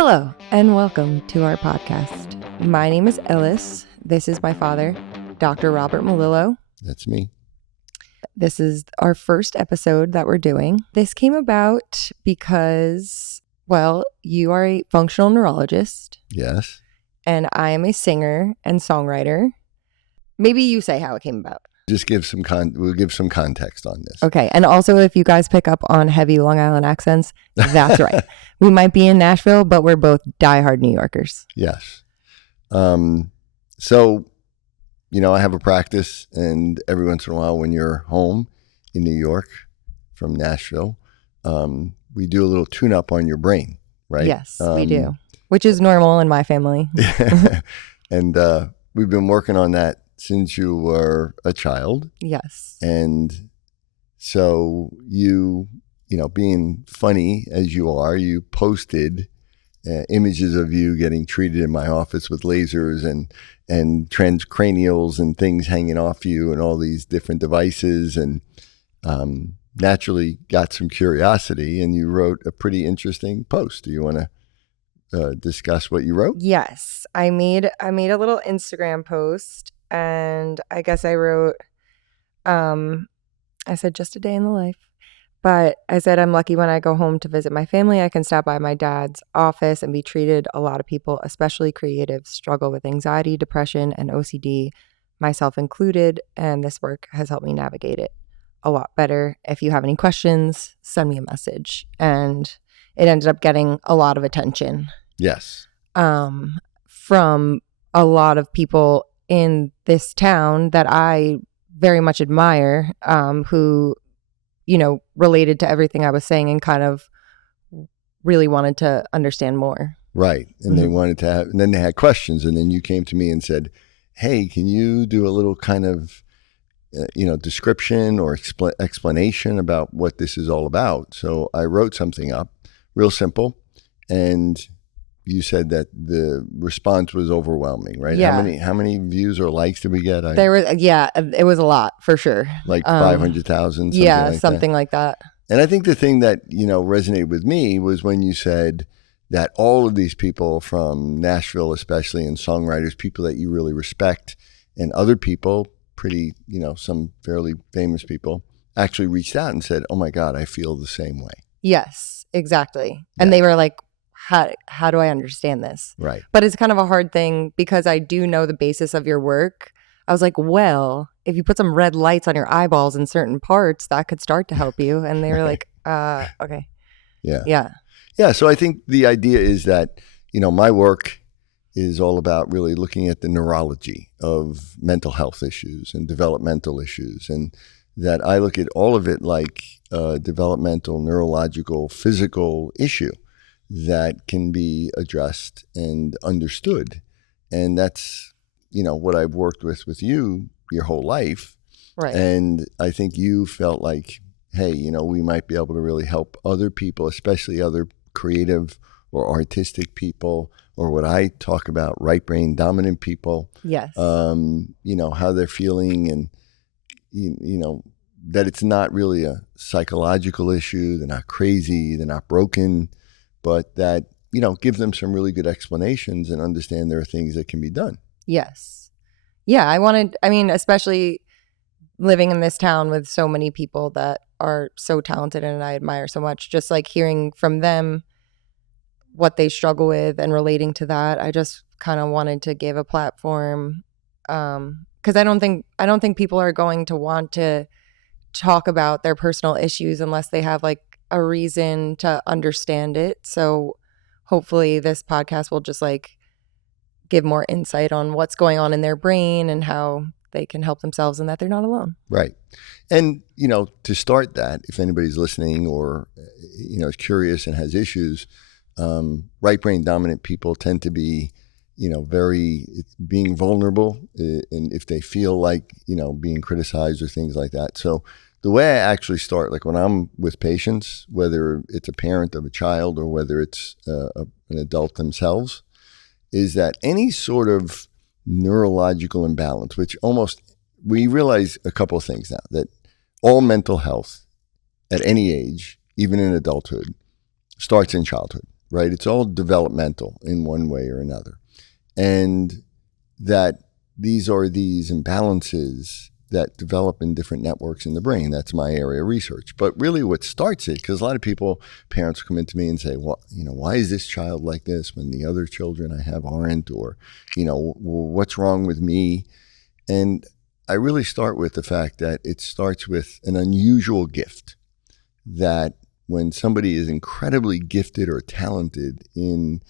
Hello, and welcome to our podcast. My name is Ellis. This is my father, Dr. Robert Melillo. That's me. This is our first episode that we're doing. This came about because, well, you are a functional neurologist. Yes. And I am a singer and songwriter. Maybe you say how it came about. Just we'll give some context on this. Okay. And also, if you guys pick up on heavy Long Island accents, that's right. We might be in Nashville, but we're both diehard New Yorkers. Yes. So, I have a practice, and every once in a while when you're home in New York from Nashville, we do a little tune-up on your brain, right? Yes, we do, which is normal in my family. And we've been working on that since you were a child. Yes. And so you being funny as you are, you posted images of you getting treated in my office with lasers and transcranials and things hanging off you and all these different devices, and naturally got some curiosity, and you wrote a pretty interesting post. Do you want to discuss what you wrote? Yes. I made a little Instagram post, and I guess I wrote, I said just a day in the life. But I said, I'm lucky when I go home to visit my family, I can stop by my dad's office and be treated. A lot of people, especially creatives, struggle with anxiety, depression, and OCD, myself included. And this work has helped me navigate it a lot better. If you have any questions, send me a message. And it ended up getting a lot of attention. Yes. From a lot of people in this town that I very much admire, who related to everything I was saying and kind of really wanted to understand more. Right. And they wanted to have, and then they had questions. And then you came to me and said, hey, can you do a little kind of, description or explanation about what this is all about? So I wrote something up, real simple. And you said that the response was overwhelming, right? Yeah. How many views or likes did we get? It was a lot for sure. Like 500,000. Something like that. And I think the thing that, resonated with me was when you said that all of these people from Nashville, especially, and songwriters, people that you really respect, and other people, pretty, some fairly famous people, actually reached out and said, oh my God, I feel the same way. Yes, exactly. And they were like, how do I understand this? Right. But it's kind of a hard thing because I do know the basis of your work. I was like, well, if you put some red lights on your eyeballs in certain parts, that could start to help you. And they were like, okay. Yeah. Yeah. Yeah. So I think the idea is that, my work is all about really looking at the neurology of mental health issues and developmental issues, and that I look at all of it like a developmental, neurological, physical issue that can be addressed and understood. And that's, what I've worked with you your whole life. Right. And I think you felt like, hey, we might be able to really help other people, especially other creative or artistic people, or what I talk about, right brain dominant people. Yes. How they're feeling, and, that it's not really a psychological issue. They're not crazy. They're not broken. But that, give them some really good explanations and understand there are things that can be done. Yes. Yeah, especially living in this town with so many people that are so talented and I admire so much, just like hearing from them what they struggle with and relating to that. I just kind of wanted to give a platform because I don't think people are going to want to talk about their personal issues unless they have like a reason to understand it. So hopefully this podcast will just like give more insight on what's going on in their brain and how they can help themselves and that they're not alone. Right. And, to start that, if anybody's listening or, is curious and has issues, right brain dominant people tend to be, very being vulnerable, and if they feel like, being criticized or things like that. So the way I actually start, like when I'm with patients, whether it's a parent of a child or whether it's an adult themselves, is that any sort of neurological imbalance, which we realize a couple of things now, that all mental health at any age, even in adulthood, starts in childhood. right? It's all developmental in one way or another. And that these are these imbalances that develop in different networks in the brain. That's my area of research. But really what starts it, because a lot of people, parents come into me and say, well, why is this child like this when the other children I have aren't? Or, what's wrong with me? And I really start with the fact that it starts with an unusual gift, that when somebody is incredibly gifted or talented in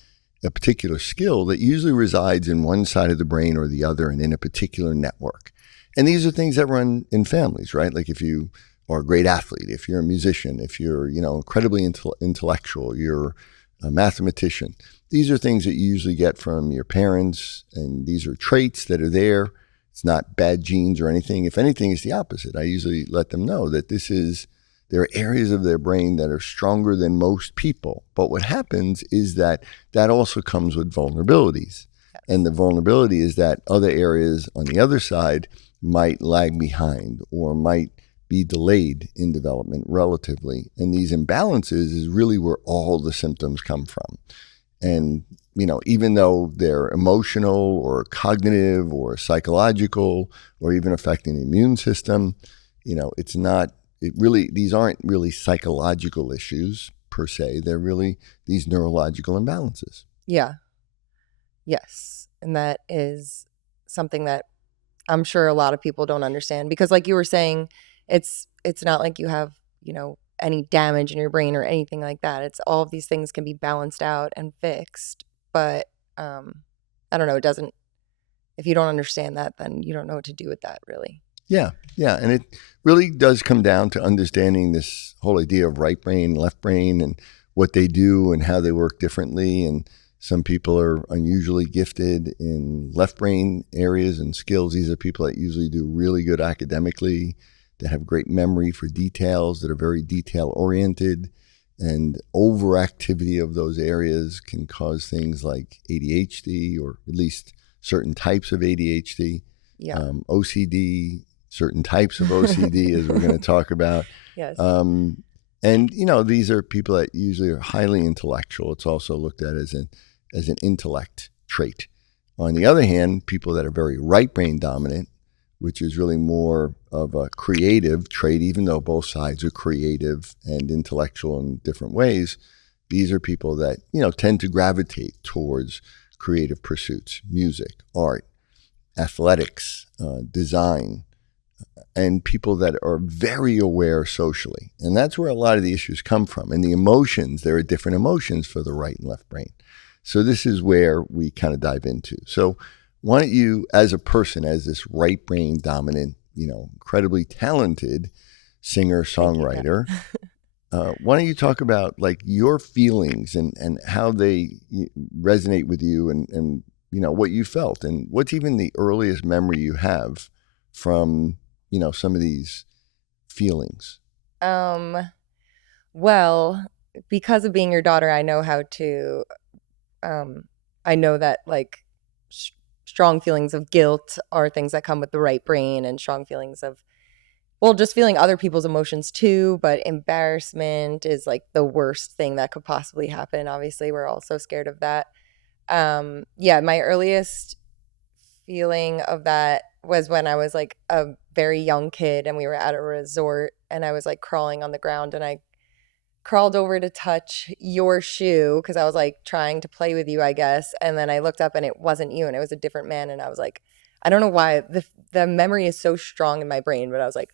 a particular skill, that usually resides in one side of the brain or the other and in a particular network. And these are things that run in families, right? Like if you are a great athlete, if you're a musician, if you're, incredibly intellectual, you're a mathematician. These are things that you usually get from your parents, and these are traits that are there. It's not bad genes or anything. If anything, it's the opposite. I usually let them know that there are areas of their brain that are stronger than most people. But what happens is that also comes with vulnerabilities. And the vulnerability is that other areas on the other side might lag behind or might be delayed in development relatively. And these imbalances is really where all the symptoms come from. And, even though they're emotional or cognitive or psychological or even affecting the immune system, these aren't really psychological issues per se. They're really these neurological imbalances. Yeah. Yes. And that is something that I'm sure a lot of people don't understand, because like you were saying, it's not like you have, any damage in your brain or anything like that. It's all of these things can be balanced out and fixed. But I don't know, if you don't understand that, then you don't know what to do with that, really. Yeah. And it really does come down to understanding this whole idea of right brain, left brain, and what they do and how they work differently. And some people are unusually gifted in left brain areas and skills. These are people that usually do really good academically, that have great memory for details, that are very detail oriented. And overactivity of those areas can cause things like ADHD, or at least certain types of ADHD, OCD, certain types of OCD, as we're going to talk about. Yes. And, these are people that usually are highly intellectual. It's also looked at as an intellect trait. On the other hand, people that are very right brain dominant, which is really more of a creative trait, even though both sides are creative and intellectual in different ways, these are people that, tend to gravitate towards creative pursuits, music, art, athletics, design, and people that are very aware socially. And that's where a lot of the issues come from. And the emotions, there are different emotions for the right and left brain. So this is where we kind of dive into. So why don't you, as a person, as this right brain dominant, incredibly talented singer, songwriter, why don't you talk about like your feelings and how they resonate with you, and what you felt, and what's even the earliest memory you have from, some of these feelings? Well, because of being your daughter, I know how to, I know that like strong feelings of guilt are things that come with the right brain, and strong feelings of, just feeling other people's emotions too. But embarrassment is like the worst thing that could possibly happen. Obviously, we're all so scared of that. My earliest feeling of that was when I was like a very young kid and we were at a resort, and I was like crawling on the ground, and I crawled over to touch your shoe because I was like trying to play with you, I guess. And then I looked up and it wasn't you, and it was a different man. And I was like, I don't know why the memory is so strong in my brain, but I was like,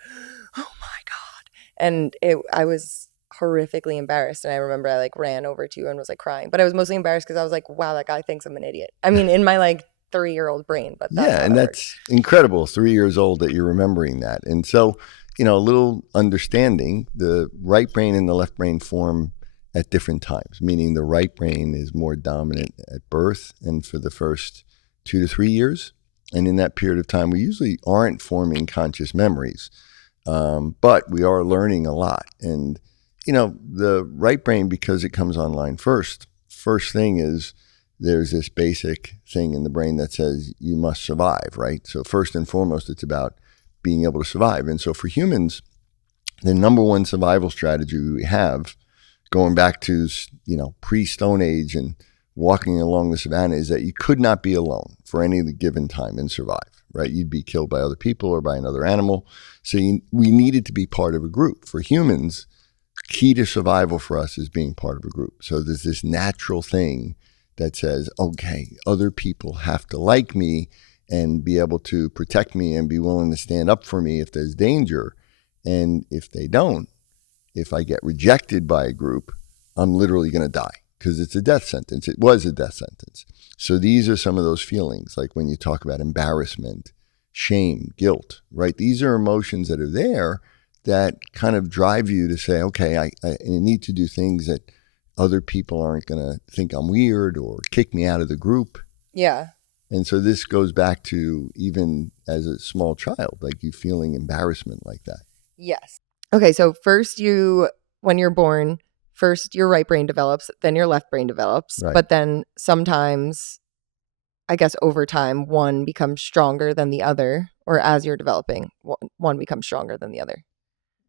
oh my God. And I was horrifically embarrassed. And I remember I like ran over to you and was like crying, but I was mostly embarrassed because I was like, wow, that guy thinks I'm an idiot. I mean, in my like 3-year-old brain, but that's incredible. 3 years old that you're remembering that. And so, a little understanding, the right brain and the left brain form at different times, meaning the right brain is more dominant at birth and for the first 2 to 3 years. And in that period of time, we usually aren't forming conscious memories, but we are learning a lot. And, the right brain, because it comes online first thing is there's this basic thing in the brain that says you must survive, right? So first and foremost, it's about being able to survive. And so for humans, the number one survival strategy we have going back to, pre-Stone Age and walking along the savannah, is that you could not be alone for any given time and survive, right? You'd be killed by other people or by another animal. So we needed to be part of a group. For humans, key to survival for us is being part of a group. So there's this natural thing that says, okay, other people have to like me and be able to protect me and be willing to stand up for me if there's danger. And if they don't, if I get rejected by a group, I'm literally going to die because it's a death sentence. It was a death sentence. So these are some of those feelings, like when you talk about embarrassment, shame, guilt, right? These are emotions that are there that kind of drive you to say, okay, I need to do things that other people aren't going to think I'm weird or kick me out of the group. Yeah. And so this goes back to even as a small child, like you feeling embarrassment like that. Yes. Okay, so when you're born, first your right brain develops, then your left brain develops. Right. But then sometimes, I guess over time, one becomes stronger than the other, or as you're developing, one becomes stronger than the other.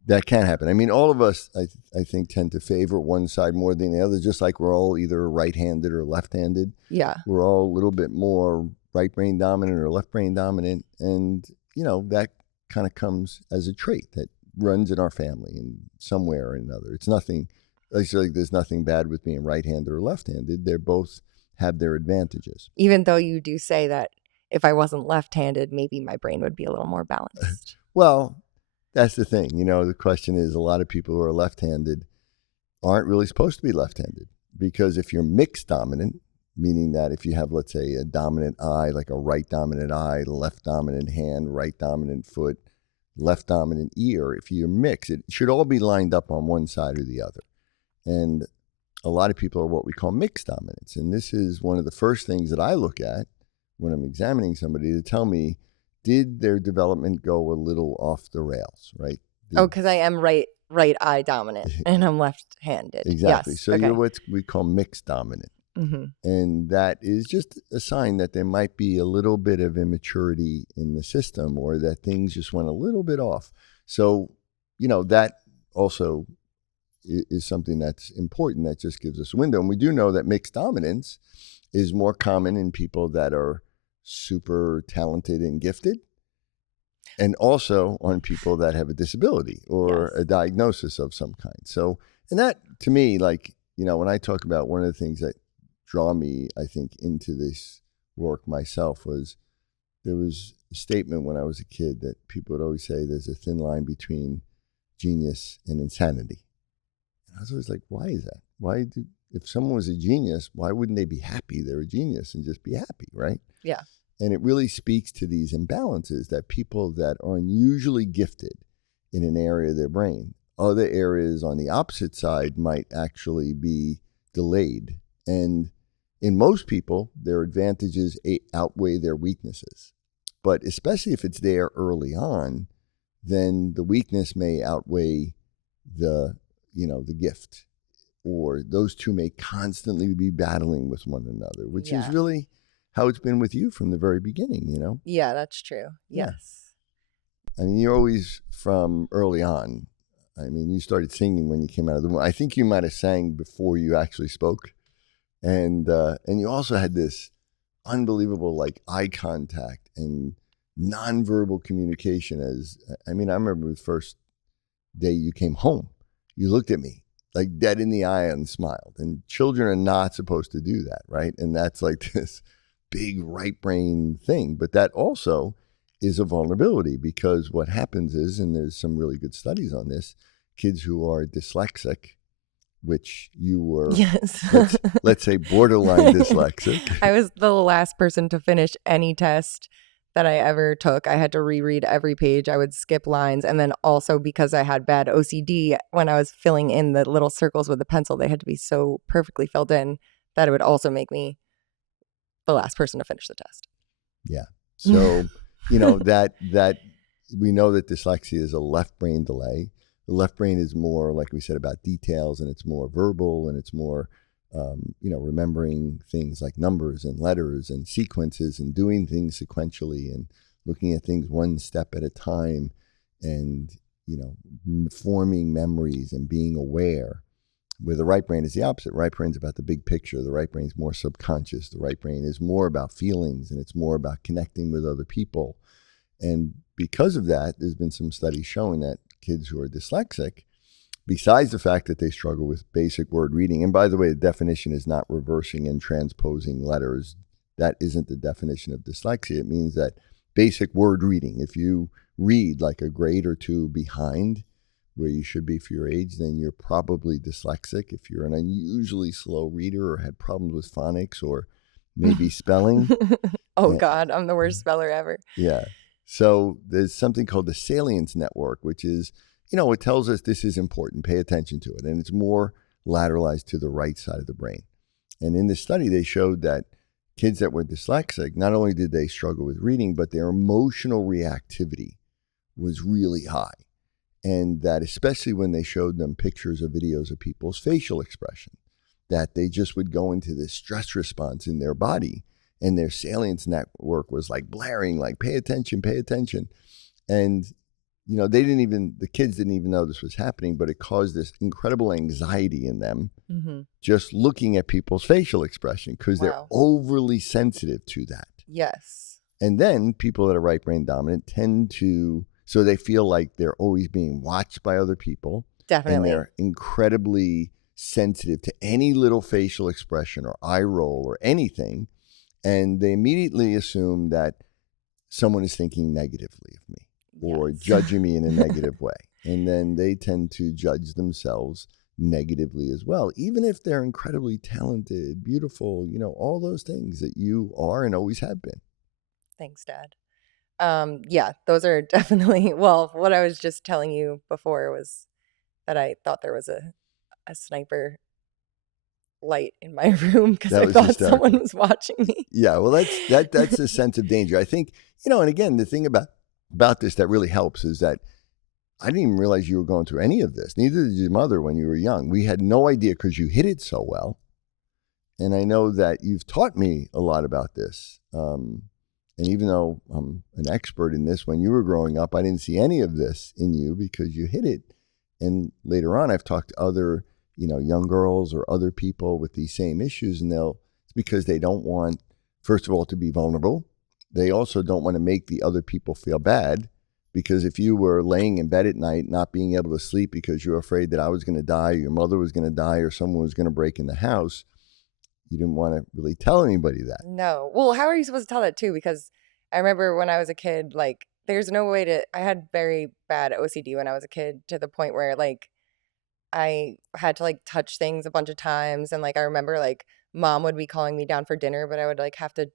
That can happen. I mean, all of us, I think, tend to favor one side more than the other, just like we're all either right-handed or left-handed. Yeah. We're all a little bit more right brain dominant or left brain dominant. And, that kind of comes as a trait that runs in our family in some way or another. It's nothing, like there's nothing bad with being right-handed or left-handed. They both have their advantages. Even though you do say that if I wasn't left-handed, maybe my brain would be a little more balanced. Well, that's the thing. The question is a lot of people who are left-handed aren't really supposed to be left-handed because if you're mixed dominant, meaning that if you have, let's say, a dominant eye, like a right dominant eye, left dominant hand, right dominant foot, left dominant ear, if you're mixed, it should all be lined up on one side or the other. And a lot of people are what we call mixed dominance. And this is one of the first things that I look at when I'm examining somebody to tell me, did their development go a little off the rails, right? Because I am right eye dominant and I'm left-handed. Exactly. Yes. So okay. you're what we call mixed dominant. Mm-hmm. And that is just a sign that there might be a little bit of immaturity in the system or that things just went a little bit off. So, that also is something that's important that just gives us a window. And we do know that mixed dominance is more common in people that are super talented and gifted, and also on people that have a disability or a diagnosis of some kind. So, and that to me, when I talk about one of the things that draw me, I think, into this work myself was there was a statement when I was a kid that people would always say there's a thin line between genius and insanity. And I was always like, why is that? If someone was a genius, why wouldn't they be happy they're a genius and just be happy, right? Yeah. And it really speaks to these imbalances that people that are unusually gifted in an area of their brain, other areas on the opposite side might actually be delayed. And in most people, their advantages outweigh their weaknesses. But especially if it's there early on, then the weakness may outweigh the gift. Or those two may constantly be battling with one another, which is really how it's been with you from the very beginning, Yeah, that's true. Yes. I mean, you're always from early on. I mean, you started singing when you came out of the womb. I think you might have sang before you actually spoke. And you also had this unbelievable eye contact and nonverbal communication I remember the first day you came home, you looked at me like dead in the eye and smiled. And children are not supposed to do that, right? And that's like this big right brain thing. But that also is a vulnerability because what happens is, and there's some really good studies on this, kids who are dyslexic, which you were, yes. let's say borderline dyslexic. I was the last person to finish any test that I ever took. I had to reread every page. I would skip lines. And then also because I had bad OCD, when I was filling in the little circles with the pencil, they had to be so perfectly filled in that it would also make me the last person to finish the test. Yeah. So, that we know that dyslexia is a left brain delay. The left brain is more, like we said, about details, and it's more verbal, and it's more, remembering things like numbers and letters and sequences and doing things sequentially and looking at things one step at a time and, forming memories and being aware. Where the right brain is the opposite. Right brain's about the big picture. The right brain's more subconscious. The right brain is more about feelings, and it's more about connecting with other people. And because of that, there's been some studies showing that kids who are dyslexic, besides the fact that they struggle with basic word reading, and by the way, the definition is not reversing and transposing letters. That isn't the definition of dyslexia. It means that basic word reading, if you read like a grade or two behind where you should be for your age, then you're probably dyslexic. If you're an unusually slow reader or had problems with phonics or maybe spelling. Oh, God, I'm the worst speller ever. Yeah. So there's something called the salience network, which is, it tells us this is important. Pay attention to it. And it's more lateralized to the right side of the brain. And in this study, they showed that kids that were dyslexic, not only did they struggle with reading, but their emotional reactivity was really high. And that especially when they showed them pictures or videos of people's facial expression, that they just would go into this stress response in their body, and their salience network was like blaring, like, pay attention, pay attention. And, the kids didn't even know this was happening, but it caused this incredible anxiety in them just looking at people's facial expression because they're overly sensitive to that. Yes. And then people that are right brain dominant tend to, so they feel like they're always being watched by other people. Definitely. And they're incredibly sensitive to any little facial expression or eye roll or anything. And they immediately assume that someone is thinking negatively of me or judging me in a negative way. And then they tend to judge themselves negatively as well, even if they're incredibly talented, beautiful, all those things that you are and always have been. Thanks, Dad. Yeah, those are definitely, what I was just telling you before was that I thought there was a sniper light in my room because I thought hysterical. someone was watching me. Yeah, well, that's a sense of danger. I think, and again, the thing about this that really helps is that I didn't even realize you were going through any of this. Neither did your mother when you were young. We had no idea because you hid it so well. And I know that you've taught me a lot about this. And even though I'm an expert in this, when you were growing up, I didn't see any of this in you because you hid it. And later on, I've talked to other, young girls or other people with these same issues, and it's because they don't want, first of all, to be vulnerable. They also don't want to make the other people feel bad, because if you were laying in bed at night, not being able to sleep because you're afraid that I was going to die, or your mother was going to die, or someone was going to break in the house, you didn't want to really tell anybody that. No. Well, how are you supposed to tell that too? Because I remember when I was a kid, like, there's no way to, I had very bad OCD when I was a kid, to the point where, like, I had to, like, touch things a bunch of times. And, like, I remember, like, Mom would be calling me down for dinner, but I would, like, have to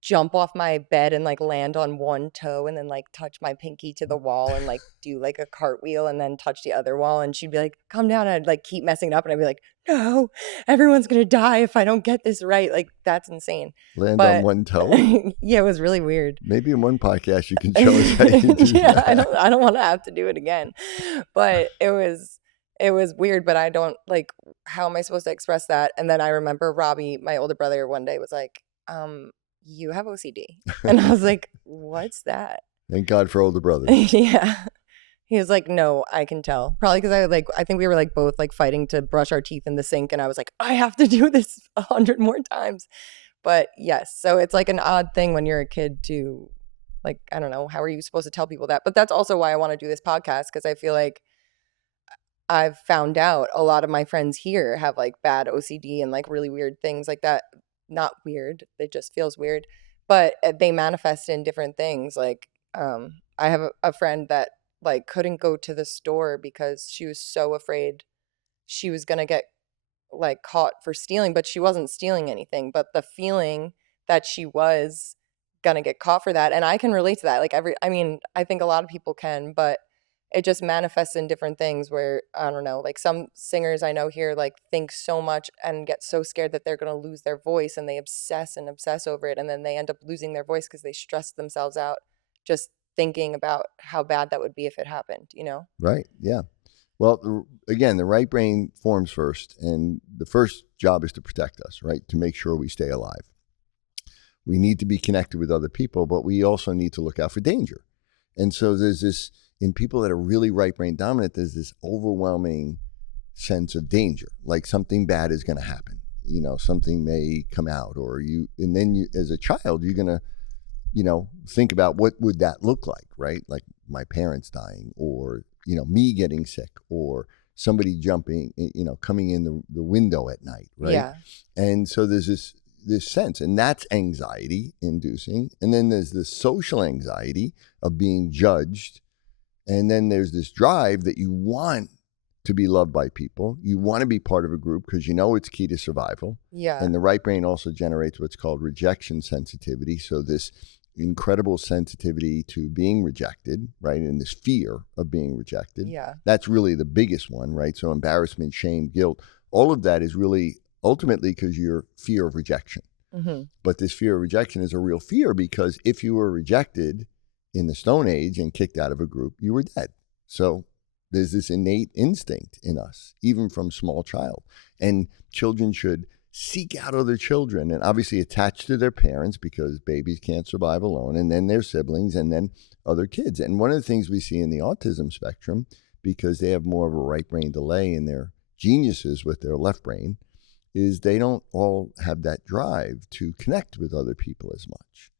jump off my bed and, like, land on one toe and then, like, touch my pinky to the wall and, like, do, like, a cartwheel and then touch the other wall. And she'd be like, calm down. And I'd, like, keep messing it up. And I'd be like, no, everyone's going to die if I don't get this right. Like, that's insane. On one toe? Yeah, it was really weird. Maybe in one podcast you can show us how you do that. I don't want to have to do it again. But it was weird, but I don't, like, how am I supposed to express that? And then I remember Robbie, my older brother, one day was like, you have OCD. And I was like, what's that? Thank God for older brothers. Yeah. He was like, no, I can tell. Probably because I think we were, like, both, like, fighting to brush our teeth in the sink. And I was like, I have to do this 100 more times. But yes, so it's, like, an odd thing when you're a kid to, like, I don't know, how are you supposed to tell people that? But that's also why I want to do this podcast, because I feel like I've found out a lot of my friends here have, like, bad OCD and, like, really weird things like that. Not weird, it just feels weird, but they manifest in different things. Like, I have a friend that, like, couldn't go to the store because she was so afraid she was gonna get, like, caught for stealing, but she wasn't stealing anything, but the feeling that she was gonna get caught for that. And I can relate to that. Like, I think a lot of people can, but it just manifests in different things where, I don't know, like, some singers I know here, like, think so much and get so scared that they're going to lose their voice, and they obsess over it. And then they end up losing their voice because they stress themselves out just thinking about how bad that would be if it happened, Right. Yeah. Well, again, the right brain forms first, and the first job is to protect us, right? To make sure we stay alive. We need to be connected with other people, but we also need to look out for danger. And so there's this, in people that are really right brain dominant, there's this overwhelming sense of danger, like something bad is going to happen. Something may come out, and then you, as a child, you're going to, think about what would that look like, right? Like my parents dying, or, me getting sick, or somebody jumping, coming in the window at night, right? Yeah. And so there's this sense, and that's anxiety inducing. And then there's this social anxiety of being judged. And then there's this drive that you want to be loved by people. You want to be part of a group because it's key to survival. Yeah. And the right brain also generates what's called rejection sensitivity. So this incredible sensitivity to being rejected, right? And this fear of being rejected. Yeah. That's really the biggest one, right? So embarrassment, shame, guilt, all of that is really ultimately because your fear of rejection. Mm-hmm. But this fear of rejection is a real fear, because if you were rejected in the Stone Age and kicked out of a group, you were dead. So there's this innate instinct in us, even from small child. And children should seek out other children and obviously attach to their parents, because babies can't survive alone, and then their siblings, and then other kids. And one of the things we see in the autism spectrum, because they have more of a right brain delay in their geniuses with their left brain, is they don't all have that drive to connect with other people as much.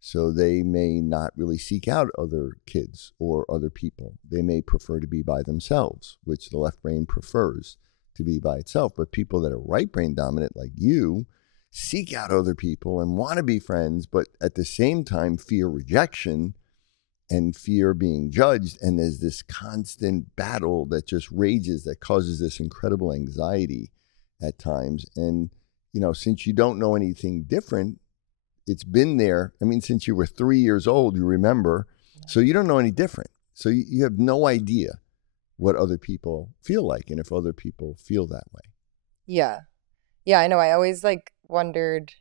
So they may not really seek out other kids or other people. They may prefer to be by themselves, which the left brain prefers to be by itself. But people that are right brain dominant, like you, seek out other people and want to be friends, but at the same time fear rejection and fear being judged. And there's this constant battle that just rages, that causes this incredible anxiety at times. And, since you don't know anything different, it's been there. I mean, since you were 3 years old, you remember. So you don't know any different. So you have no idea what other people feel like, and if other people feel that way. Yeah. Yeah, I know. I always wondered.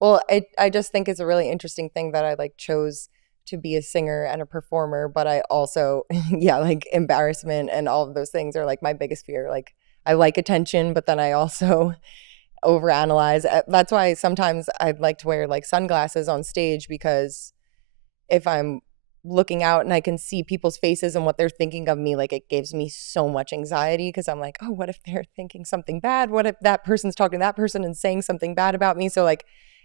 Well, I just think it's a really interesting thing that I chose to be a singer and a performer, but I also, embarrassment and all of those things are my biggest fear. I like attention, but then I also overanalyze. That's why sometimes I'd like to wear sunglasses on stage, because if I'm looking out and I can see people's faces and what they're thinking of me, it gives me so much anxiety, because I'm like, oh, what if they're thinking something bad? What if that person's talking to that person and saying something bad about me? So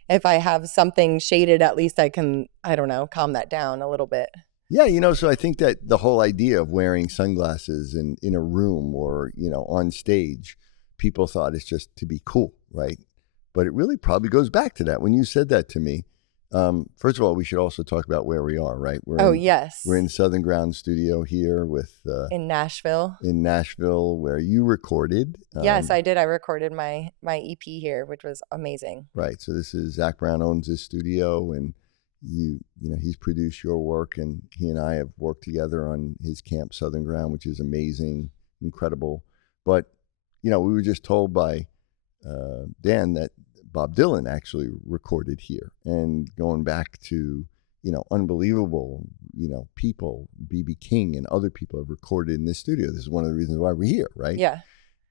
if I have something shaded, at least I can, I don't know, calm that down a little bit. Yeah, so I think that the whole idea of wearing sunglasses in a room or, on stage, people thought it's just to be cool, right? But it really probably goes back to that. When you said that to me, first of all, we should also talk about where we are, right? Yes. We're in Southern Ground Studio here in Nashville. In Nashville, where you recorded. Yes, I did. I recorded my EP here, which was amazing. Right. So this is Zach Brown owns this studio, and he's produced your work, and he and I have worked together on his camp Southern Ground, which is amazing, incredible. But we were just told by Dan that Bob Dylan actually recorded here, and going back to unbelievable people, B.B. King and other people have recorded in this studio. This is one of the reasons why we're here, right? Yeah.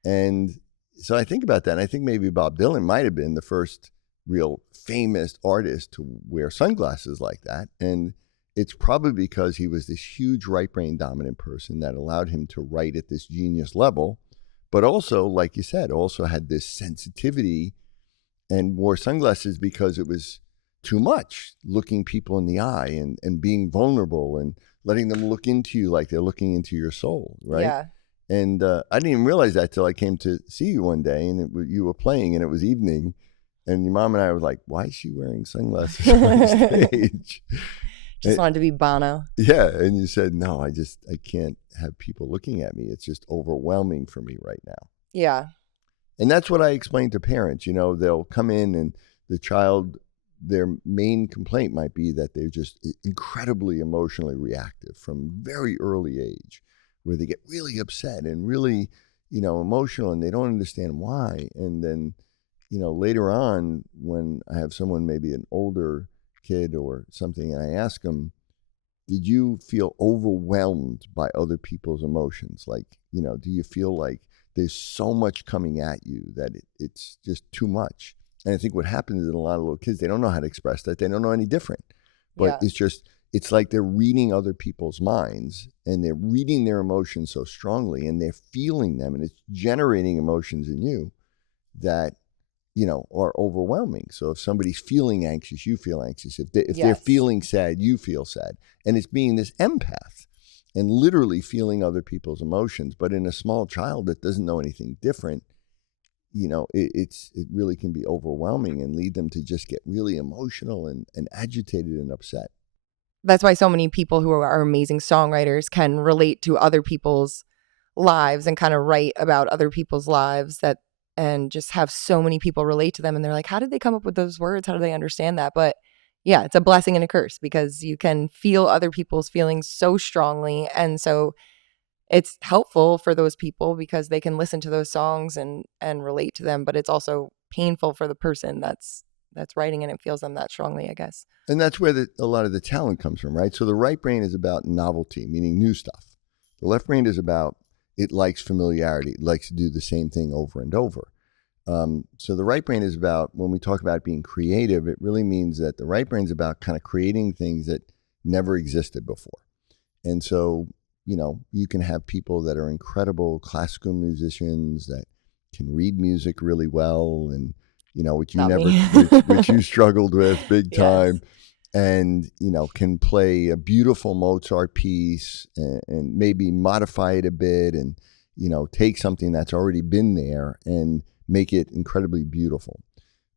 And so I think about that, and I think maybe Bob Dylan might have been the first real famous artist to wear sunglasses like that. And it's probably because he was this huge right brain dominant person that allowed him to write at this genius level, but also, like you said, also had this sensitivity and wore sunglasses because it was too much, looking people in the eye and being vulnerable and letting them look into you like they're looking into your soul, right? Yeah. And I didn't even realize that till I came to see you one day, and you were playing, and it was evening, and your mom and I were like, why is she wearing sunglasses on stage? Just wanted to be Bono. Yeah, and you said, no, I can't have people looking at me. It's just overwhelming for me right now. Yeah. And that's what I explain to parents. They'll come in, and the child, their main complaint might be that they're just incredibly emotionally reactive from very early age, where they get really upset and really, emotional, and they don't understand why. And then, later on, when I have someone, maybe an older kid or something, and I ask them, did you feel overwhelmed by other people's emotions? Do you feel like there's so much coming at you that it's just too much? And I think what happens is a lot of little kids, they don't know how to express that. They don't know any different. But It's just, it's like they're reading other people's minds, and they're reading their emotions so strongly, and they're feeling them, and it's generating emotions in you that, are overwhelming. So if somebody's feeling anxious, you feel anxious. If they're feeling sad, you feel sad. And it's being this empath and literally feeling other people's emotions. But in a small child that doesn't know anything different, it really can be overwhelming and lead them to just get really emotional and agitated and upset. That's why so many people who are amazing songwriters can relate to other people's lives and kind of write about other people's lives and just have so many people relate to them. And they're like, how did they come up with those words? How do they understand that? But yeah, it's a blessing and a curse because you can feel other people's feelings so strongly. And so it's helpful for those people because they can listen to those songs and relate to them. But it's also painful for the person that's writing and it feels them that strongly, I guess. And that's where a lot of the talent comes from, right? So the right brain is about novelty, meaning new stuff. The left brain is about, it likes familiarity. It likes to do the same thing over and over. So the right brain is about, when we talk about being creative, it really means that the right brain is about kind of creating things that never existed before. And so, you can have people that are incredible classical musicians that can read music really well, and which you struggled with big time. Yes. And, can play a beautiful Mozart piece and maybe modify it a bit and, take something that's already been there and make it incredibly beautiful.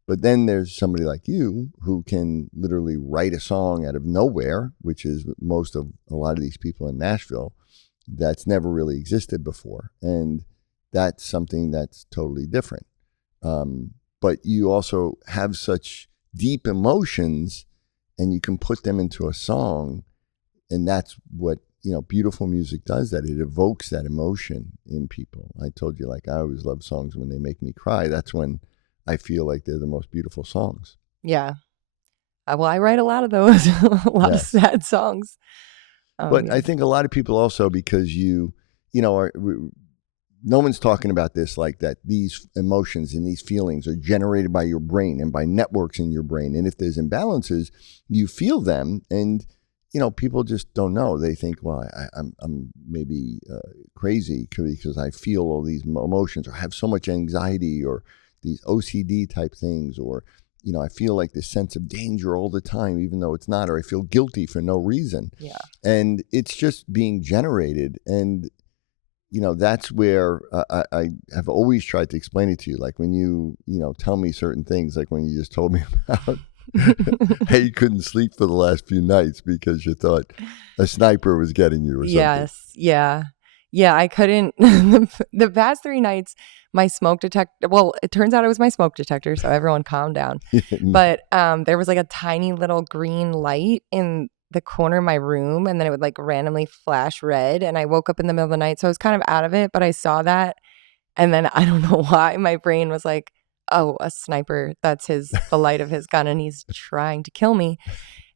But then there's somebody like you who can literally write a song out of nowhere, which is most of a lot of these people in Nashville, that's never really existed before. And that's something that's totally different. But you also have such deep emotions and you can put them into a song. And that's what, beautiful music does, that it evokes that emotion in people. I told you, I always love songs when they make me cry. That's when I feel like they're the most beautiful songs. Yeah. Well, I write a lot of those, a lot of sad songs. But I think a lot of people also, because no one's talking about this, like that these emotions and these feelings are generated by your brain and by networks in your brain. And if there's imbalances, you feel them. And, people just don't know. They think, well, I'm maybe crazy because I feel all these emotions or have so much anxiety or these OCD type things, or, I feel like this sense of danger all the time, even though it's not, or I feel guilty for no reason. Yeah. And it's just being generated. And, that's where I have always tried to explain it to you. Like when you tell me certain things, like when you just told me about, hey, you couldn't sleep for the last few nights because you thought a sniper was getting you or something. Yes. Yeah. Yeah. I couldn't, the past 3 nights, my smoke detector, well, it turns out it was my smoke detector. So everyone calm down. But there was a tiny little green light in the corner of my room, and then it would randomly flash red, and I woke up in the middle of the night, so I was kind of out of it, but I saw that, and then I don't know why my brain was like, oh, a sniper, that's the light of his gun and he's trying to kill me.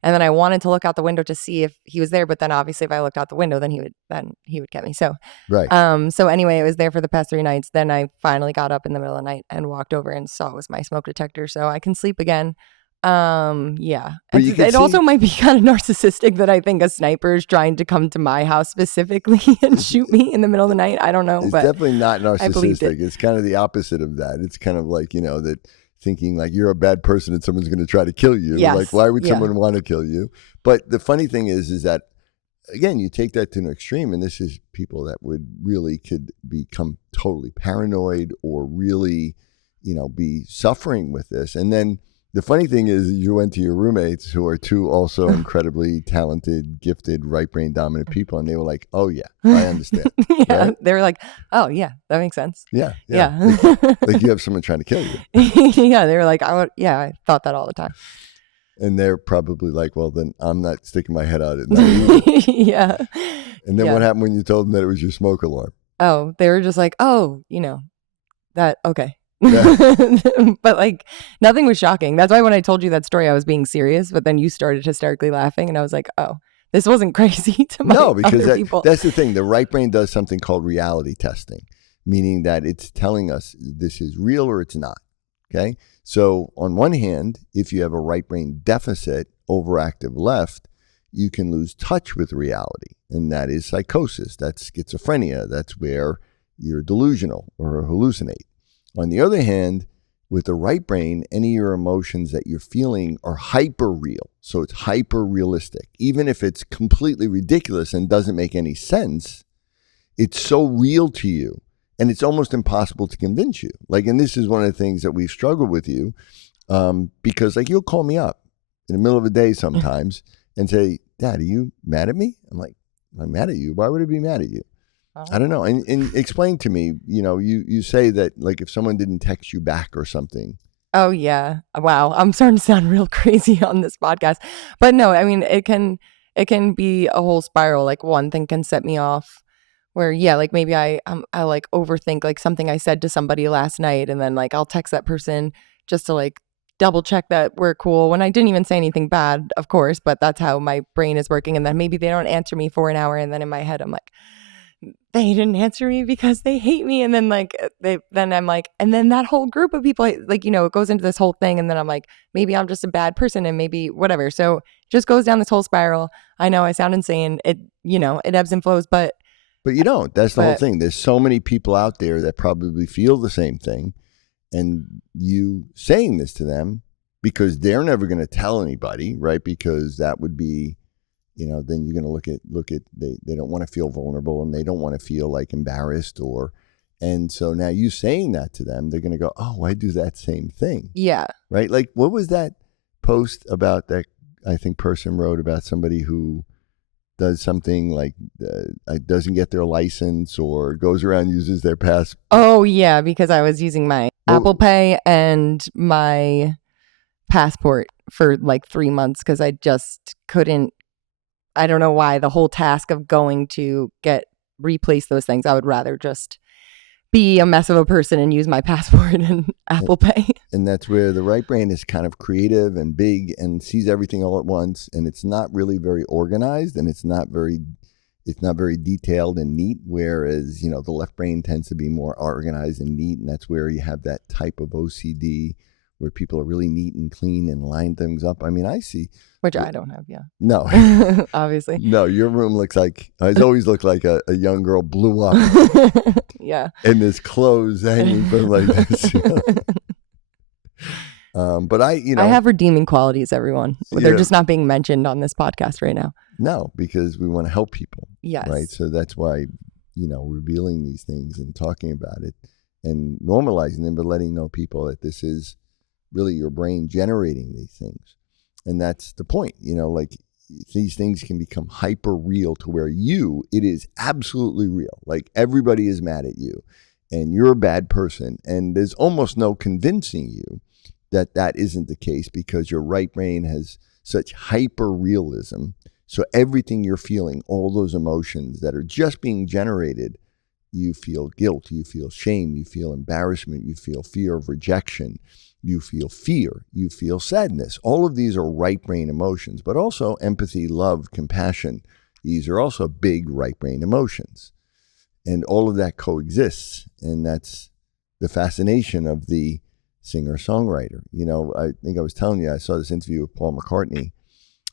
And then I wanted to look out the window to see if he was there, but then obviously if I looked out the window, then he would get me. So right. So anyway, it was there for the past 3 nights. Then I finally got up in the middle of the night and walked over and saw it was my smoke detector, so I can sleep again. Yeah. It also might be kind of narcissistic that I think a sniper is trying to come to my house specifically and shoot me in the middle of the night. I don't know. It's definitely not narcissistic. It's kind of the opposite of that. It's kind of like, that thinking like you're a bad person and someone's going to try to kill you. Yes. Like, why would someone want to kill you? But the funny thing is that, again, you take that to an extreme, and this is people that could become totally paranoid or really, be suffering with this. And then the funny thing is you went to your roommates who are 2 also incredibly talented, gifted, right brain dominant people. And they were like, oh yeah, I understand. Yeah. Right? They were like, oh yeah, that makes sense. Yeah. Like you have someone trying to kill you. Yeah. They were like, I thought that all the time. And they're probably like, well, then I'm not sticking my head out at night. Yeah. And then what happened when you told them that it was your smoke alarm? Oh, they were just like, oh, that, okay. Yeah. But nothing was shocking. That's why when I told you that story, I was being serious, but then you started hysterically laughing and I was like, oh, this wasn't crazy to my other people. That's the thing. The right brain does something called reality testing, meaning that it's telling us this is real or it's not. Okay. So on one hand, if you have a right brain deficit, overactive left, you can lose touch with reality. And that is psychosis. That's schizophrenia. That's where you're delusional or hallucinate. On the other hand, with the right brain, any of your emotions that you're feeling are hyper real. So it's hyper realistic. Even if it's completely ridiculous and doesn't make any sense, it's so real to you. And it's almost impossible to convince you. Like, and this is one of the things that we've struggled with you, because like you'll call me up in the middle of the day sometimes and say, Dad, are you mad at me? I'm like, I'm mad at you. Why would I be mad at you? I don't know. And explain to me, you say that like if someone didn't text you back or something. Oh, yeah. Wow. I'm starting to sound real crazy on this podcast. But no, I mean, it can be a whole spiral. Like one thing can set me off where, yeah, like maybe I like overthink like something I said to somebody last night. And then like I'll text that person just to like double check that we're cool when I didn't even say anything bad, of course. But that's how my brain is working. And then maybe they don't answer me for an hour. And then in my head, I'm like, they didn't answer me because they hate me. And then like then I'm like, and then that whole group of people, like, it goes into this whole thing. And then I'm like, maybe I'm just a bad person and maybe whatever. So it just goes down this whole spiral. I know I sound insane. It ebbs and flows, but you don't. That's the whole thing. There's so many people out there that probably feel the same thing. And you saying this to them because they're never going to tell anybody, right? Because that would be, then you're going to look at they don't want to feel vulnerable and they don't want to feel like embarrassed and so now you saying that to them, they're going to go, oh, I do that same thing. Yeah. Right. Like what was that post about that I think person wrote about somebody who does something like doesn't get their license or goes around uses their pass. Oh yeah. Because I was using my Apple Pay and my passport for like 3 months because I just couldn't. I don't know why the whole task of going to replace those things. I would rather just be a mess of a person and use my passport and Apple Pay. And that's where the right brain is kind of creative and big and sees everything all at once. And it's not really very organized and it's not very detailed and neat. Whereas, the left brain tends to be more organized and neat. And that's where you have that type of OCD where people are really neat and clean and line things up. I mean, I see. Which I don't have, yeah. No. Obviously. No, your room looks like, it's always looked like a young girl blew up. Yeah. And there's clothes hanging from like this. But I have redeeming qualities, everyone. They're just not being mentioned on this podcast right now. No, because we want to help people. Yes. Right. So that's why, revealing these things and talking about it and normalizing them, but letting know people that this is really your brain generating these things. And that's the point, like these things can become hyper real to where it is absolutely real. Like everybody is mad at you and you're a bad person. And there's almost no convincing you that that isn't the case because your right brain has such hyper realism. So everything you're feeling, all those emotions that are just being generated, you feel guilt, you feel shame, you feel embarrassment, you feel fear of rejection. You feel fear, you feel sadness. All of these are right brain emotions, but also empathy, love, compassion. These are also big right brain emotions. And all of that coexists. And that's the fascination of the singer-songwriter. I think I was telling you, I saw this interview with Paul McCartney,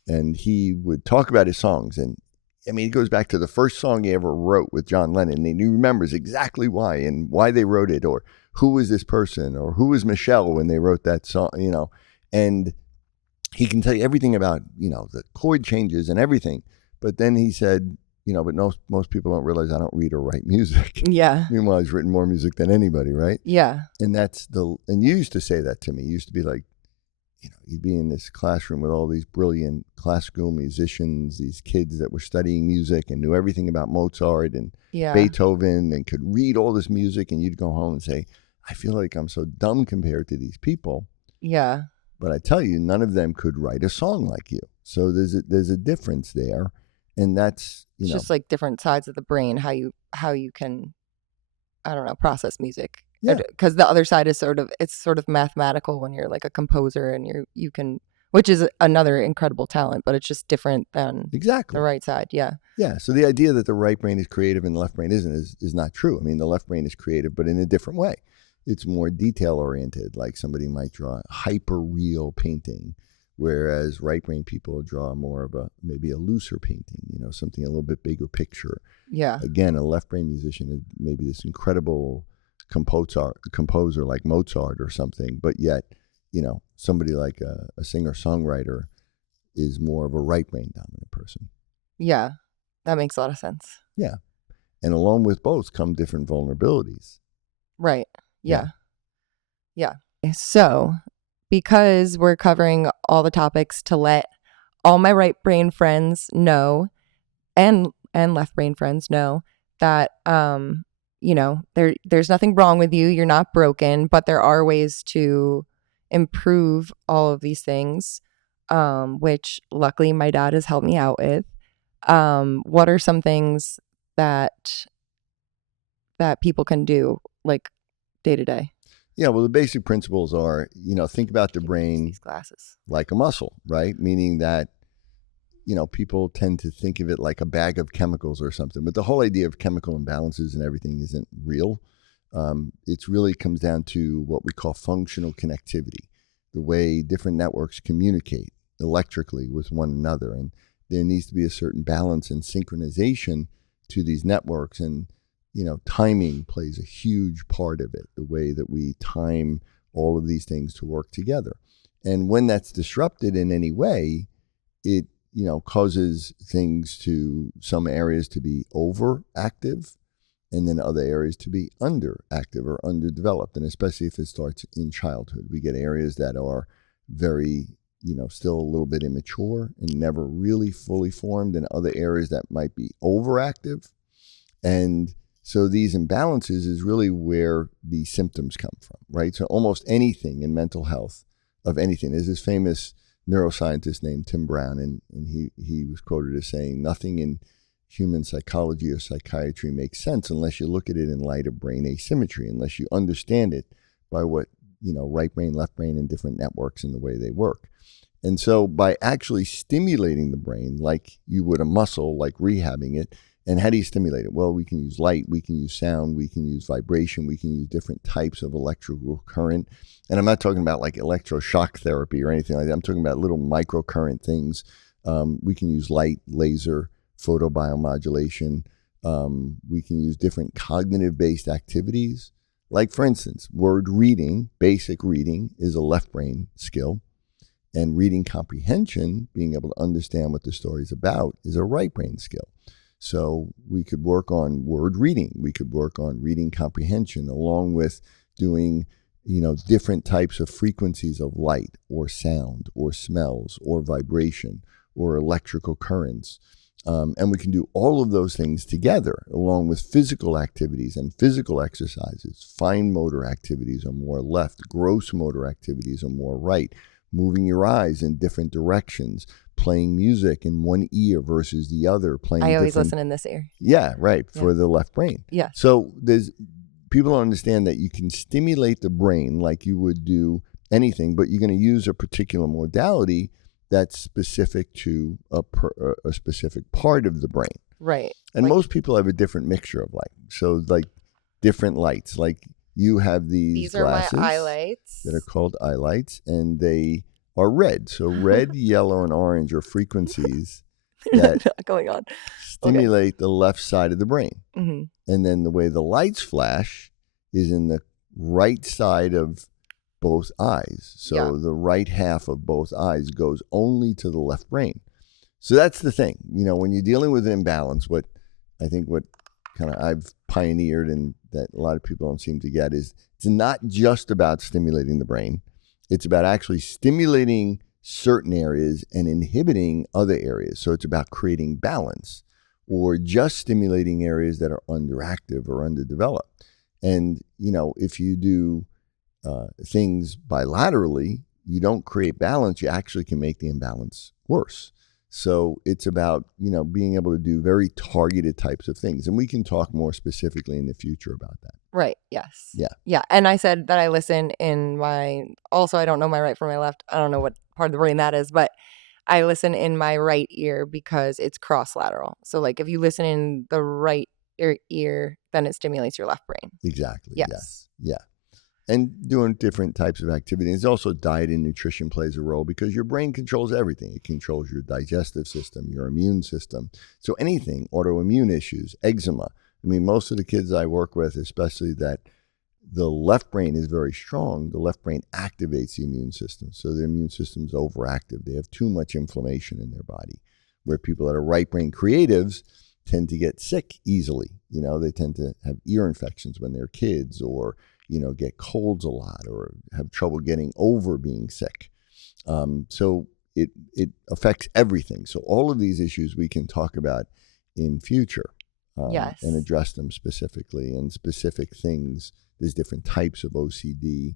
and he would talk about his songs. And I mean, it goes back to the first song he ever wrote with John Lennon, and he remembers exactly why and why they wrote it, or who was this person, or who was Michelle when they wrote that song, and he can tell you everything about, the chord changes and everything. But then he said, but most people don't realize I don't read or write music. Yeah. Meanwhile, he's written more music than anybody, right? Yeah. And and you used to say that to me. You used to be like, you'd be in this classroom with all these brilliant classical musicians, these kids that were studying music and knew everything about Mozart and Beethoven and could read all this music. And you'd go home and say, I feel like I'm so dumb compared to these people. Yeah. But I tell you, none of them could write a song like you. So there's a difference there. And that's, it's just like different sides of the brain, how you can, I don't know, process music. Yeah. Because the other side is sort of mathematical when you're like a composer and you can, which is another incredible talent, but it's just different than exactly the right side. Yeah. Yeah. So the idea that the right brain is creative and the left brain isn't is not true. I mean, the left brain is creative, but in a different way. It's more detail oriented. Like somebody might draw a hyper real painting, whereas right brain people draw more of maybe a looser painting, something a little bit bigger picture. Yeah. Again, a left brain musician is maybe this incredible composer like Mozart or something, but yet, somebody like a singer-songwriter is more of a right brain dominant person. Yeah. That makes a lot of sense. Yeah. And along with both come different vulnerabilities. Right. Yeah. So, because we're covering all the topics to let all my right brain friends know and left brain friends know that there's nothing wrong with you. You're not broken, but there are ways to improve all of these things, which luckily my dad has helped me out with. What are some things that people can do, like, day to day? Yeah, well, the basic principles are, think about the brain These glasses. like a muscle, right? Meaning that, people tend to think of it like a bag of chemicals or something. But the whole idea of chemical imbalances and everything isn't real. It really comes down to what we call functional connectivity, the way different networks communicate electrically with one another. And there needs to be a certain balance and synchronization to these networks. And timing plays a huge part of it, the way that we time all of these things to work together. And when that's disrupted in any way, it, causes some areas to be overactive and then other areas to be underactive or underdeveloped. And especially if it starts in childhood, we get areas that are very, still a little bit immature and never really fully formed, and other areas that might be overactive. And so these imbalances is really where the symptoms come from, right? So almost anything in mental health of anything. There's this famous neuroscientist named Tim Brown, and he was quoted as saying, nothing in human psychology or psychiatry makes sense unless you look at it in light of brain asymmetry, unless you understand it by what, right brain, left brain, and different networks and the way they work. And so by actually stimulating the brain like you would a muscle, like rehabbing it, and how do you stimulate it? Well, we can use light, we can use sound, we can use vibration, we can use different types of electrical current. And I'm not talking about like electroshock therapy or anything like that. I'm talking about little microcurrent things. We can use light, laser, photobiomodulation. We can use different cognitive-based activities. Like, for instance, word reading, basic reading, is a left brain skill. And reading comprehension, being able to understand what the story is about, is a right brain skill. So we could work on word reading. We could work on reading comprehension along with doing, different types of frequencies of light or sound or smells or vibration or electrical currents. And we can do all of those things together along with physical activities and physical exercises. Fine motor activities are more left. Gross motor activities are more right. Moving your eyes in different directions, playing music in one ear versus the other. I always listen in this ear. Yeah, right, for the left brain. Yeah. So people don't understand that you can stimulate the brain like you would do anything, but you're going to use a particular modality that's specific to a specific part of the brain. Right. And most people have a different mixture of light. So like different lights, like you have these glasses are my eye lights that are called eye lights, and they are red. So red, yellow, and orange are frequencies that going on stimulate the left side of the brain. Mm-hmm. And then the way the lights flash is in the right side of both eyes. So the right half of both eyes goes only to the left brain. So that's the thing. When you're dealing with an imbalance, what kind of I've pioneered and that a lot of people don't seem to get is it's not just about stimulating the brain. It's about actually stimulating certain areas and inhibiting other areas. So it's about creating balance or just stimulating areas that are underactive or underdeveloped. And, if you do things bilaterally, you don't create balance, you actually can make the imbalance worse. So it's about, being able to do very targeted types of things. And we can talk more specifically in the future about that. Right. Yes. Yeah. Yeah. And I said that I listen also, I don't know my right from my left. I don't know what part of the brain that is, but I listen in my right ear because it's cross lateral. So like if you listen in the right ear, then it stimulates your left brain. Exactly. Yes. Yeah. And doing different types of activities. Also, diet and nutrition plays a role because your brain controls everything. It controls your digestive system, your immune system. So anything, autoimmune issues, eczema. I mean, most of the kids I work with, especially that the left brain is very strong, the left brain activates the immune system. So their immune system is overactive. They have too much inflammation in their body. Where people that are right brain creatives tend to get sick easily. You know, they tend to have ear infections when they're kids, or get colds a lot, or have trouble getting over being sick. So it affects everything. So all of these issues we can talk about in future, Yes. and address them specifically, and specific things. There's different types of OCD.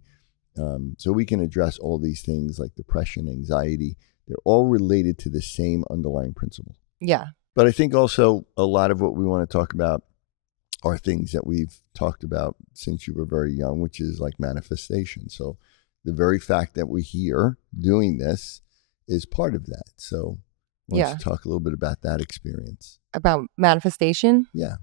So we can address all these things like depression, anxiety. They're all related to the same underlying principle. Yeah. But I think also a lot of what we want to talk about are things that we've talked about since you were very young, which is like manifestation. So the very fact that we're here doing this is part of that. So why don't you talk a little bit about that experience? About manifestation? Yeah.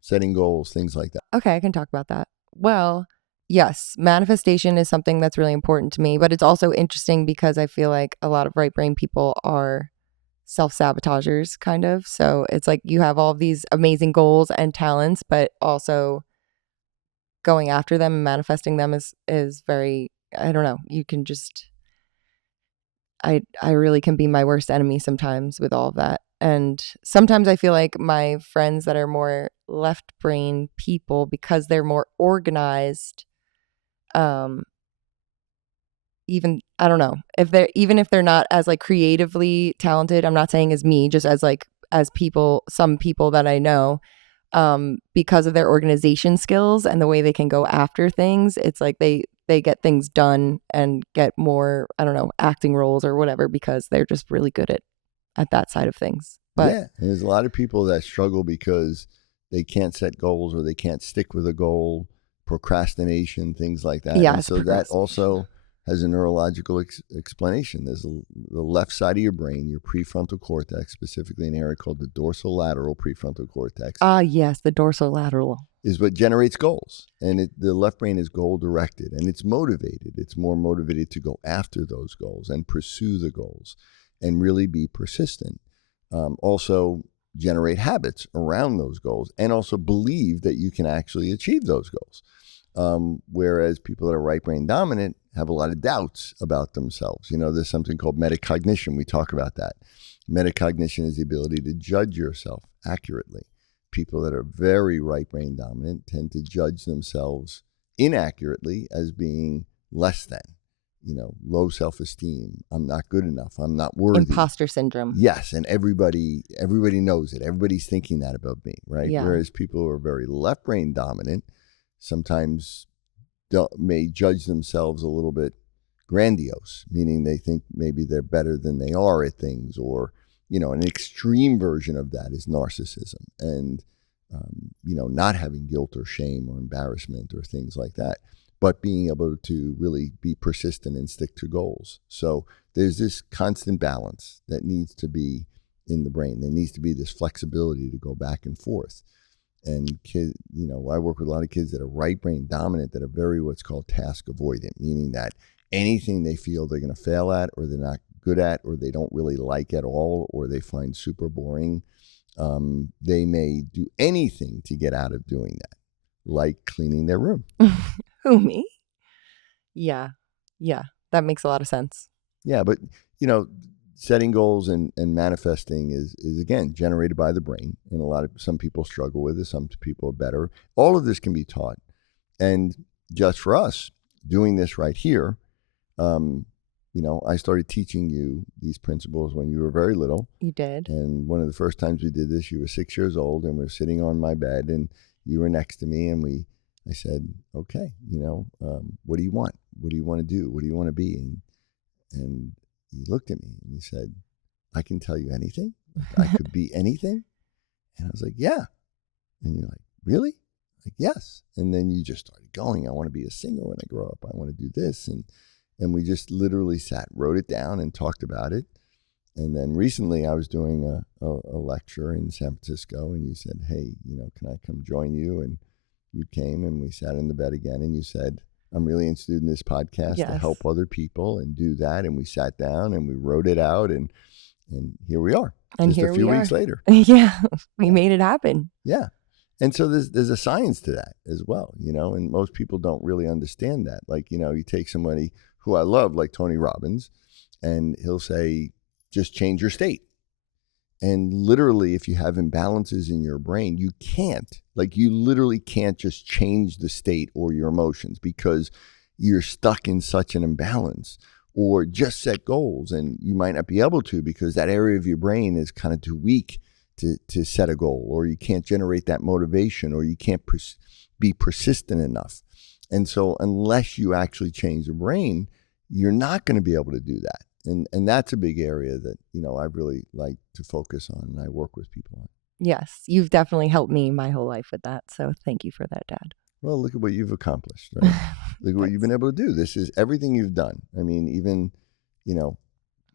Setting goals, things like that. Okay, I can talk about that. Well, yes, manifestation is something that's really important to me, but it's also interesting because I feel like a lot of right brain people are self-sabotagers, kind of. So it's like you have all of these amazing goals and talents, but also going after them and manifesting them is very, I don't know, you can just, I really can be my worst enemy sometimes with all of that. And sometimes I feel like my friends that are more left brain people, because they're more organized, even, I don't know, if they're not as like creatively talented, I'm not saying as me, just as like as people, some people that I know, because of their organization skills and the way they can go after things, it's like they get things done and get more, I don't know, acting roles or whatever, because they're just really good at that side of things. But yeah, and there's a lot of people that struggle because they can't set goals, or they can't stick with a goal, procrastination, things like that. Yes, and so that also has a neurological explanation. There's the left side of your brain, your prefrontal cortex, specifically an area called the dorsolateral prefrontal cortex. Yes, the dorsolateral is what generates goals. And the left brain is goal directed, and it's motivated. It's more motivated to go after those goals and pursue the goals and really be persistent. Also generate habits around those goals, and also believe that you can actually achieve those goals. Whereas people that are right brain dominant have a lot of doubts about themselves. There's something called metacognition. We talk about that. Metacognition is the ability to judge yourself accurately. People that are very right brain dominant tend to judge themselves inaccurately as being less than, low self-esteem. I'm not good enough. I'm not worthy. Imposter syndrome. Yes, and everybody knows it. Everybody's thinking that about me, right? Yeah. Whereas people who are very left brain dominant sometimes may judge themselves a little bit grandiose, meaning they think maybe they're better than they are at things, or an extreme version of that is narcissism, and not having guilt or shame or embarrassment or things like that, but being able to really be persistent and stick to goals. So there's this constant balance that needs to be in the brain. There needs to be this flexibility to go back and forth. And kids, I work with a lot of kids that are right brain dominant that are very what's called task avoidant, meaning that anything they feel they're going to fail at, or they're not good at, or they don't really like at all, or they find super boring, they may do anything to get out of doing that, like cleaning their room. Who, me? Yeah. That makes a lot of sense. Yeah, but setting goals and manifesting is again generated by the brain, and some people struggle with it, some people are better. All of this can be taught, and just for us doing this right here, I started teaching you these principles when you were very little. You did. And one of the first times we did this, you were 6 years old, and we were sitting on my bed, and you were next to me, and I said, okay, what do you want? What do you want to do? What do you want to be? And you looked at me and you said, I can tell you anything. I could be anything. And I was like, yeah. And you're like, really? Like, yes. And then you just started going, I want to be a singer when I grow up. I want to do this. And we just literally wrote it down and talked about it. And then recently I was doing a lecture in San Francisco, and you said, hey, can I come join you? And you came, and we sat in the bed again, and you said, I'm really interested in this podcast to Yes. help other people and do that. And we sat down and we wrote it out, and here we are. And just here a few we weeks are. later. Yeah, we Yeah. made it happen. Yeah. And so there's a science to that as well, and most people don't really understand that. Like, you take somebody who I love, like Tony Robbins, and he'll say, just change your state. And literally, if you have imbalances in your brain, you literally can't just change the state or your emotions because you're stuck in such an imbalance. Or just set goals, and you might not be able to because that area of your brain is kind of too weak to set a goal, or you can't generate that motivation, or you can't be persistent enough. And so unless you actually change the brain, you're not going to be able to do that. And that's a big area that, I really like to focus on, and I work with people on. Yes, you've definitely helped me my whole life with that. So thank you for that, Dad. Well, look at what you've accomplished, right? Look at what you've been able to do. This is everything you've done. I mean, even,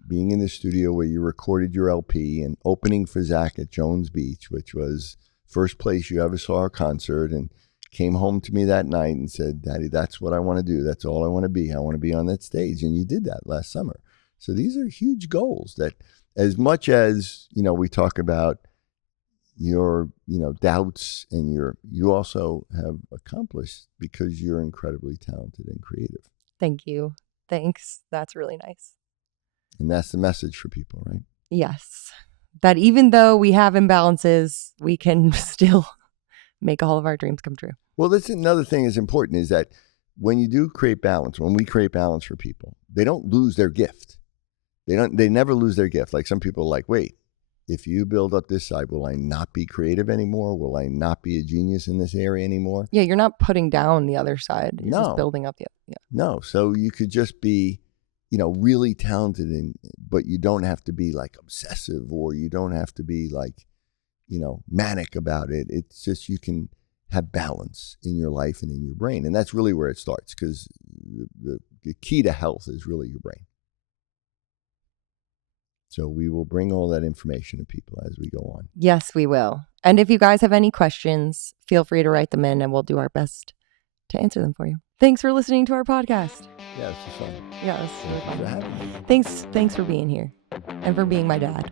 being in the studio where you recorded your LP and opening for Zach at Jones Beach, which was first place you ever saw a concert, and came home to me that night and said, Daddy, that's what I want to do. That's all I want to be. I want to be on that stage. And you did that last summer. So these are huge goals that, as much as, we talk about your, doubts, and you also have accomplished because you're incredibly talented and creative. Thank you. Thanks. That's really nice. And that's the message for people, right? Yes. That even though we have imbalances, we can still make all of our dreams come true. Well, that's another thing that's important, is that when you do create balance, when we create balance for people, they don't lose their gift. They never lose their gift. Like some people are like, wait, if you build up this side, will I not be creative anymore? Will I not be a genius in this area anymore? Yeah, you're not putting down the other side. You're No. just building up the other. Yeah. No. So you could just be, really talented, but you don't have to be like obsessive, or you don't have to be like, manic about it. It's just you can have balance in your life and in your brain. And that's really where it starts, because the key to health is really your brain. So we will bring all that information to people as we go on. Yes, we will. And if you guys have any questions, feel free to write them in, and we'll do our best to answer them for you. Thanks for listening to our podcast. Yeah, this was fun. Yeah, this was really Thanks for fun. having me. Thanks for being here and for being my dad.